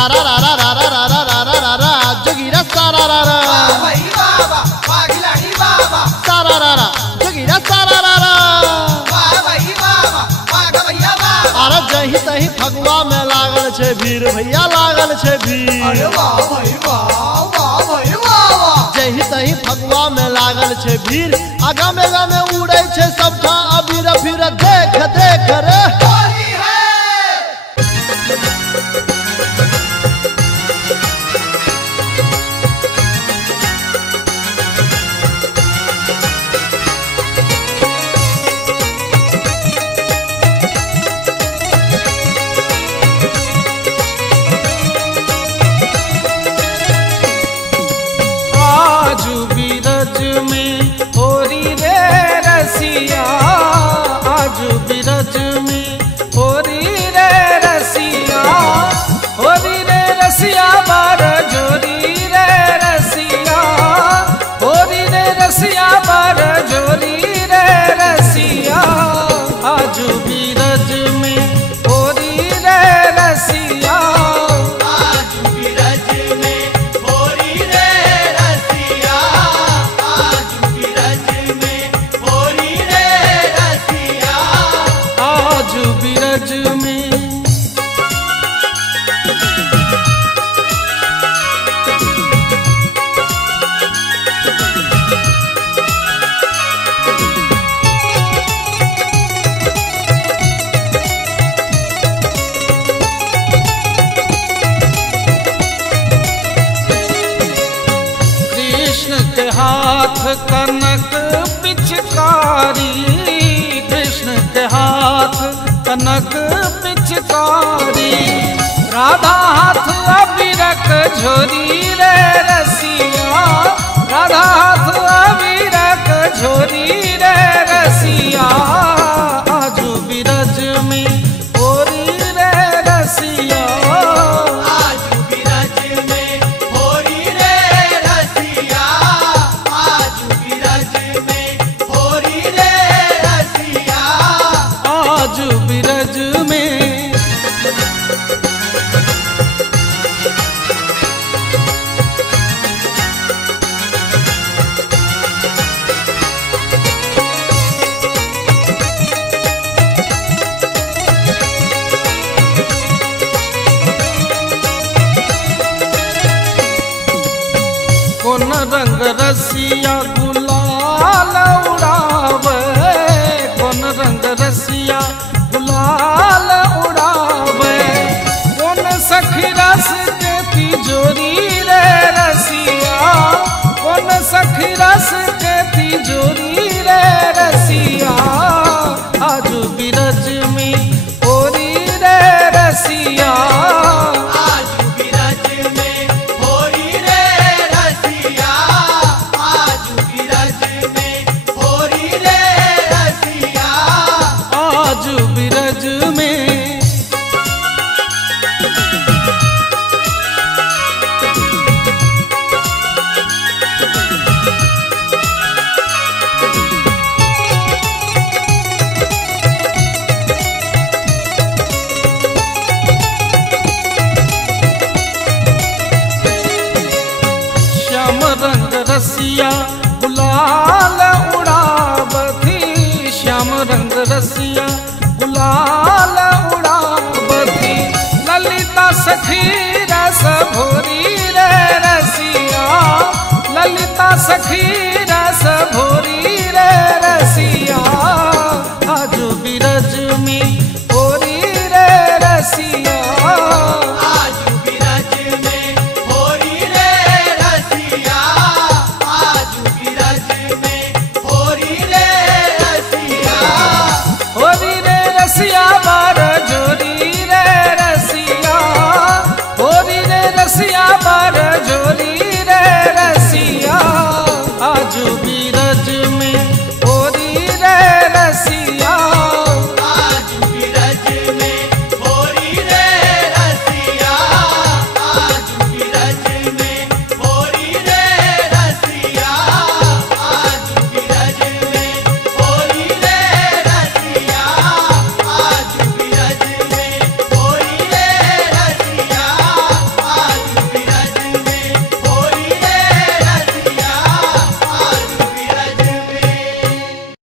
सारा रा रा रा रा रा रा रा रा रा जोगीरा सारा रा रा भाई बाबा पागलाड़ी बाबा सारा रा रा जोगीरा सारा रा रा भाई बाबा पाग भैया बाबा। अरे जही तही फगुआ में लागल छे भीड़ भैया लागल छे भीड़। अरे वाह भाई वाह वाह भाई वाह। जही तही फगुआ में लागल छे भीड़ आगा में उड़े छे सबठा अबीर फिर देख देख रे होली है। आजू बीरज में होरी रे रसिया, आजू बीरज में होरी रे रसिया, होरी रे रसिया बार जोरी रे रसिया, होरी रे रसिया बार जोरी रे रसिया, आजू बीरज में होरी रे रसिया। बीरज में कृष्ण के हाथ कनक पिचकारी, कृष्ण के हाथ कनक पिचकारी, राधा हाथ अबीरक झोरी रे रसिया, राधा हाथ अबीरक झोरी रे रसिया, आजू बीरज में होरी रे रसिया। आजू बीरज में होरी रे रसिया, आजू बीरज में होरी रे रसिया, आजू बीरज में कौन रंग रसिया गुलाल उड़ावे, कौन रंग रसिया गुलाल उड़ावे, कौन सखी रस के तिजोरी रे रसिया, कौन सखी रस के तिजोरी रे रसिया, आजू बीरज में होरी रे रसिया। आजू बीरज में होरी रे रसिया, आजू बीरज में होरी रे रसिया, आजू बीरज में श्याम रंग रसिया गुलाल उड़ावती, श्याम रंग रसिया गुलाल उड़ावती, ललिता सखी रस भोरी रे रसिया, ललिता सखी